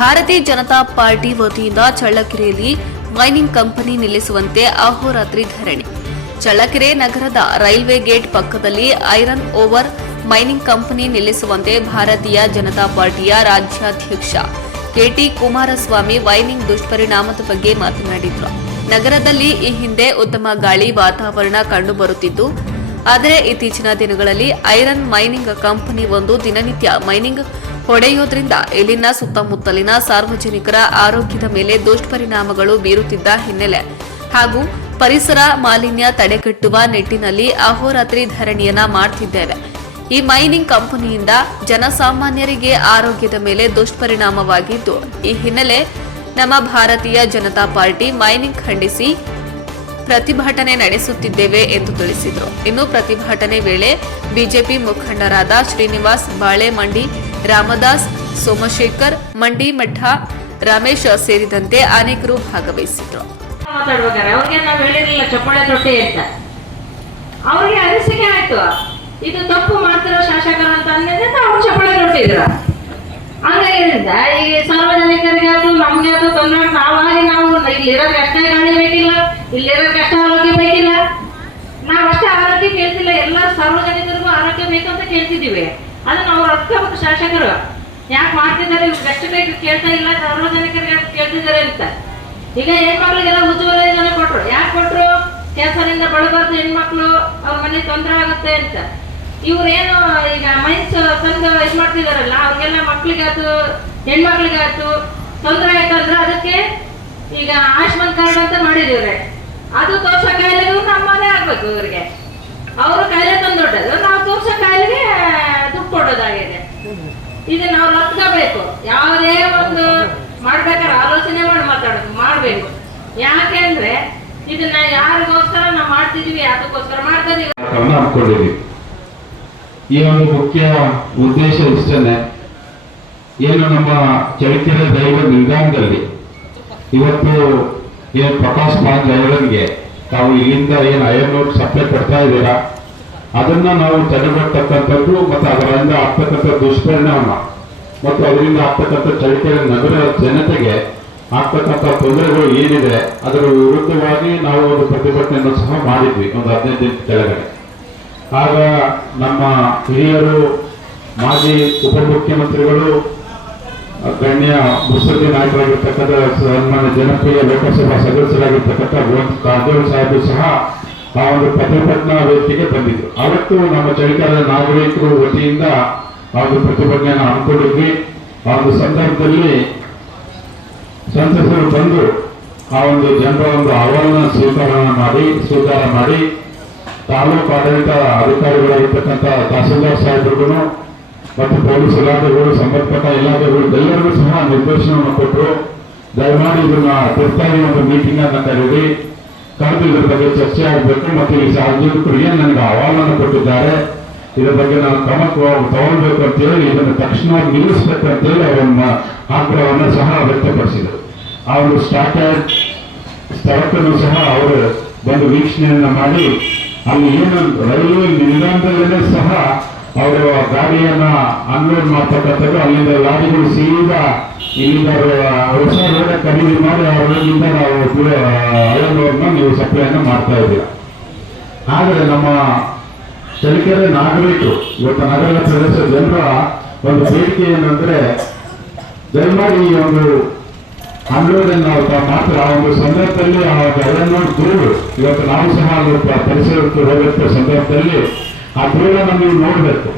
ಭಾರತೀಯ ಜನತಾ ಪಾರ್ಟಿ ವತಿಯಿಂದ ಚಳ್ಳಕೆರೆಯಲ್ಲಿ mining company ನಿಲ್ಲಿಸುವಂತೆ ಅಹೋರಾತ್ರಿ ಧರಣಿ. ಚಳ್ಳಕೆರೆ ನಗರದ ರೈಲ್ವೆ ಗೇಟ್ ಪಕ್ಕದಲ್ಲಿ ಐರನ್ ಓವರ್ ಮೈನಿಂಗ್ ಕಂಪನಿ ನಿಲ್ಲಿಸುವಂತೆ ಭಾರತೀಯ ಜನತಾ ಪಾರ್ಟಿಯ ರಾಜ್ಯಾಧ್ಯಕ್ಷ ಕೆಟಿ ಕುಮಾರಸ್ವಾಮಿ ಮೈನಿಂಗ್ ದುಷ್ಪರಿಣಾಮದ ಬಗ್ಗೆ ಮಾತನಾಡಿದರು. ನಗರದಲ್ಲಿ ಈ ಹಿಂದೆ ಉತ್ತಮ ಗಾಳಿ ವಾತಾವರಣ ಕಂಡುಬರುತ್ತಿದ್ದು, ಆದರೆ ಇತ್ತೀಚಿನ ದಿನಗಳಲ್ಲಿ ಐರನ್ ಮೈನಿಂಗ್ ಕಂಪನಿ ಒಂದು ದಿನನಿತ್ಯ ಮೈನಿಂಗ್ ಹೊಡೆಯೋದ್ರಿಂದ ಇಲ್ಲಿನ ಸುತ್ತಮುತ್ತಲಿನ ಸಾರ್ವಜನಿಕರ ಆರೋಗ್ಯದ ಮೇಲೆ ದುಷ್ಪರಿಣಾಮಗಳು ಬೀರುತ್ತಿದ್ದ ಹಿನ್ನೆಲೆ ಹಾಗೂ ಪರಿಸರ ಮಾಲಿನ್ಯ ತಡೆಗಟ್ಟುವ ನಿಟ್ಟಿನಲ್ಲಿ ಅಹೋರಾತ್ರಿ ಧರಣಿಯನ್ನ ಮಾಡುತ್ತಿದ್ದೇವೆ. ಈ ಮೈನಿಂಗ್ ಕಂಪನಿಯಿಂದ ಜನಸಾಮಾನ್ಯರಿಗೆ ಆರೋಗ್ಯದ ಮೇಲೆ ದುಷ್ಪರಿಣಾಮವಾಗಿದ್ದು, ಈ ಹಿನ್ನೆಲೆ ನಮ್ಮ ಭಾರತೀಯ ಜನತಾ ಪಾರ್ಟಿ ಮೈನಿಂಗ್ ಖಂಡಿಸಿ ಪ್ರತಿಭಟನೆ ನಡೆಸುತ್ತಿದ್ದೇವೆ ಎಂದು ತಿಳಿಸಿದರು. ಇನ್ನು ಪ್ರತಿಭಟನೆ ವೇಳೆ ಬಿಜೆಪಿ ಮುಖಂಡರಾದ ಶ್ರೀನಿವಾಸ್ ಬಾಳೆಮಂಡಿ, ರಾಮದಾಸ್, ಸೋಮಶೇಖರ್ ಮಂಡಿಮಠ, ರಮೇಶ್ ಸೇರಿದಂತೆ ಅನೇಕರು ಭಾಗವಹಿಸಿದ್ರು. ಅವ್ರಿಗೆ ನಾವು ಹೇಳಿರಲಿಲ್ಲ ಚಪ್ಪಾಳೆ ತೊಟ್ಟಿ ಅಂತ, ಅವ್ರಿಗೆ ಅನಿಸಿಕೆ ಆಯ್ತು ಇದು ತಪ್ಪು ಮಾಡ್ತಿರೋ ಶಾಸಕರು ಅಂತ ಅಂದಿದ್ದ ಅವ್ರು ಚಪ್ಪಾಳೆ ತೊಟ್ಟಿದ್ರು. ಹಂಗಾಗಿದ್ರಿಂದ ಈ ಸಾರ್ವಜನಿಕರಿಗೆ ಅದು ನಮ್ಗೆ ಅದು ತೊಂದರೆ, ನಾವು ಇಲ್ಲಿರೋದು ಅಷ್ಟೇ ಗಾಳಿ ಬೇಕಿಲ್ಲ, ಇಲ್ಲಿರೋದು ಅಷ್ಟೇ ಆರೋಗ್ಯ ಬೇಕಿಲ್ಲ, ನಾವು ಅಷ್ಟೇ ಆರೋಗ್ಯ ಕೇಳ್ತಿಲ್ಲ, ಎಲ್ಲ ಸಾರ್ವಜನಿಕರಿಗೂ ಆರೋಗ್ಯ ಬೇಕಂತ ಕೇಳ್ತಿದ್ದೀವಿ. ಅದನ್ನ ಅವ್ರು ಅರ್ಥಬೇಕು ಶಾಸಕರು ಯಾಕೆ ಮಾಡ್ತಿದ್ದಾರೆ, ಇವ್ರಿಗೆ ಎಷ್ಟು ಬೇಕು ಕೇಳ್ತಾ ಇಲ್ಲ, ಸಾರ್ವಜನಿಕರಿಗೆ ಕೇಳ್ತಿದ್ದಾರೆ ಅಂತ. ಈಗ ಹೆಣ್ಮಕ್ಳಿಗೆಲ್ಲ ಉಜ್ವಲ ಯೋಜನೆ ಕೊಟ್ರು. ಯಾಕೆ ಕೊಟ್ರು? ಕ್ಯಾನ್ಸರಿಂದ ಬಳಬಾರ್ದು ಹೆಣ್ಮಕ್ಳು, ಅವ್ರ ಮನೆ ತೊಂದರೆ ಆಗುತ್ತೆ ಅಂತ. ಇವ್ರೇನು ಈಗ ಮೈನ್ಸ್ ತಂದು ಇದು ಮಾಡ್ತಿದಾರಲ್ಲ, ಅವ್ರಿಗೆಲ್ಲ ಮಕ್ಳಿಗಾಯ್ತು ಹೆಣ್ಮಕ್ಳಿಗಾಯ್ತು ತೊಂದರೆ ಆಯ್ತಂದ್ರೆ ಅದಕ್ಕೆ ಈಗ ಆಯುಷ್ಮಾನ್ ಕಾರ್ಡ್ ಅಂತ ಮಾಡಿದೀವ್ರೆ. ಅದು ತೋರ್ಸೋ ಕಾಯಿಲೆಗೂ ನಮ್ಮನೆ ಆಗ್ಬೇಕು. ಇವ್ರಿಗೆ ಅವರು ಕಾಯಿಲೆ ತಂದೊಡ್ಡದು, ನಾವು ತೋರ್ಸೋ ಕಾಯಿಲೆಗೆ ದುಡ್ಡು ಕೊಡೋದಾಗಿದೆ. ಇದನ್ನ ಅವ್ರು ಹತ್ಕೋಬೇಕು. ಯಾವುದೇ ಒಂದು ಮಾಡ್ಬೇಕಾದ್ರೆ ಆಲೋಚನೆ ಮಾಡಿ ಮಾಡ್ಬೇಕು. ಯಾಕೆ ಅಂದ್ರೆ ಇದನ್ನ ಯಾರಿಗೋಸ್ಕರ ನಾವು ಮಾಡ್ತಿದೀವಿ, ಅದಕ್ಕೋಸ್ಕರ ಮಾಡ್ತಾ ಇದೀವಿ. ಈ ಒಂದು ಮುಖ್ಯ ಉದ್ದೇಶ ಇಷ್ಟನೇ, ಏನು ನಮ್ಮ ಚಳ್ಳಕೆರೆ ರೈಲ್ವೆ ನಿಲ್ದಾಣದಲ್ಲಿ ಇವತ್ತು ಏನು ಪ್ರಕಾಶ್ ಪಾಂಜ್ ಅವರಿಗೆ ತಾವು ಇಲ್ಲಿಂದ ಏನು ಐರನ್ ರೋಡ್ ಸಪ್ಲೈ ಕೊಡ್ತಾ ಇದ್ದೀರಾ, ಅದನ್ನ ನಾವು ತಡೆಗಟ್ಟತಕ್ಕಂಥದ್ದು ಮತ್ತು ಅದರಿಂದ ಆಗ್ತಕ್ಕಂಥ ದುಷ್ಪರಿಣಾಮ ಮತ್ತು ಅದರಿಂದ ಆಗ್ತಕ್ಕಂಥ ಚಳ್ಳಕೆರೆ ನಗರ ಜನತೆಗೆ ಆಗ್ತಕ್ಕಂಥ ತೊಂದರೆಗಳು ಏನಿದೆ ಅದರ ವಿರುದ್ಧವಾಗಿ ನಾವು ಒಂದು ಪ್ರತಿಭಟನೆಯನ್ನು ಸಹ ಮಾಡಿದ್ವಿ ಒಂದು 15 ದಿನದ ಕೆಳಗಡೆ. ಆಗ ನಮ್ಮ ಹಿರಿಯರು, ಮಾಜಿ ಉಪಮುಖ್ಯಮಂತ್ರಿಗಳು, ಗಣ್ಯ ಮುತ್ಸದ್ದಿ ನಾಯಕರಾಗಿರ್ತಕ್ಕಂಥ ಸನ್ಮಾನ್ಯ ಜನಪ್ರಿಯ ಲೋಕಸಭಾ ಸದಸ್ಯರಾಗಿರ್ತಕ್ಕಂಥ ಗೋವಿಂದ ಕಾರಜೋಳ ಸಾಹೇಬರು ಸಹ ಆ ಒಂದು ಪ್ರತಿಭಟನಾ ವೇದಿಕೆಗೆ ಬಂದಿದ್ರು. ಅವತ್ತು ನಮ್ಮ ಚಳ್ಳಕೆರೆ ನಾಗರಿಕರು ವತಿಯಿಂದ ಆ ಒಂದು ಪ್ರತಿಭಟನೆಯನ್ನು ಹಮ್ಮಿಕೊಂಡಿದ್ವಿ. ಆ ಒಂದು ಸಂದರ್ಭದಲ್ಲಿ ಸಂಸದರು ಬಂದು ಆ ಒಂದು ಜನರ ಒಂದು ಅಹವಾಲನ್ನ ಸ್ವೀಕಾರ ಮಾಡಿ ತಾಲೂಕು ಆಡಳಿತ ಅಧಿಕಾರಿಗಳಾಗಿರ್ತಕ್ಕಂಥ ತಹಸೀಲ್ದಾರ್ ಸಾಹೇಬರಿಗೂ ಮತ್ತು ಪೊಲೀಸ್ ಇಲಾಖೆಗಳು, ಸಂಬಂಧಪಟ್ಟ ಇಲಾಖೆಗಳು ಎಲ್ಲರಿಗೂ ಸಹ ನಿರ್ದೇಶನವನ್ನು ಕೊಟ್ಟರು. ದಯಮಾಡಿ ಇದನ್ನ ತುರ್ತಾಗಿ ಒಂದು ಮೀಟಿಂಗ್ ಅನ್ನ ಕರೆದಿ ಕರೆದು ಇದ್ರ ಬಗ್ಗೆ ಚರ್ಚೆ ಆಗಬೇಕು ಮತ್ತು ಈ ಸಾರ್ವಜನಿಕರು ಏನು ನನಗೆ ಅಹವಾಲನ್ನು ಕೊಟ್ಟಿದ್ದಾರೆ ಇದರ ಬಗ್ಗೆ ನಾನು ಕ್ರಮ ತಗೊಳ್ಬೇಕು ಅಂತೇಳಿ ಇದನ್ನು ತಕ್ಷಣ ನಿಲ್ಲಿಸಬೇಕು ಅಂತೇಳಿ ಅವರ ಆಗ್ರಹವನ್ನು ಸಹ ವ್ಯಕ್ತಪಡಿಸಿದರು. ಆ ಒಂದು ಸ್ಥಳಕ್ಕೂ ಸಹ ಅವರು ಬಂದು ವೀಕ್ಷಣೆಯನ್ನ ಮಾಡಿ ಅಲ್ಲಿ ಏನು ರೈಲ್ವೆ ನಿಲ್ದಾಣದಲ್ಲೇ ಸಹ ಅವರು ಗಾಡಿಯನ್ನ ಅನ್ಲೋಡ್ ಮಾಡ್ತಕ್ಕಂಥದ್ದು, ಅಲ್ಲಿಂದ ಲಾರಿಗಳು ಸೀದಾ ಇಲ್ಲಿಂದ ಹೊಸ ರೋಡ ಖರೀದಿ ಮಾಡಿ ಅವರಿಂದ ನಾವು ಐರನ್ ನೀವು ಸಪ್ಲೈಯನ್ನು ಮಾಡ್ತಾ ಇದ್ದೀರಾ. ಆದರೆ ನಮ್ಮ ಚಳ್ಳಕೆರೆ ನಾಗರಿಕರು, ಇವತ್ತು ನಗರ ಪ್ರದೇಶ ಜನರ ಒಂದು ಬೇಡಿಕೆ ಏನಂದ್ರೆ, ದಯಮಾಡಿ ಈ ಒಂದು ಅನ್ಲೋಡನ್ನು ನಾವು ಮಾತ್ರ ಆ ಒಂದು ಸಂದರ್ಭದಲ್ಲಿ ಆ ಐರನ್ ಧೂಳು, ಇವತ್ತು ನಾವು ಸಹ ಪರಿಸರಕ್ಕೆ ಹೋಗುವ ಸಂದರ್ಭದಲ್ಲಿ ಆ ಧೂಳನ್ನು ನೀವು ನೋಡಬೇಕು.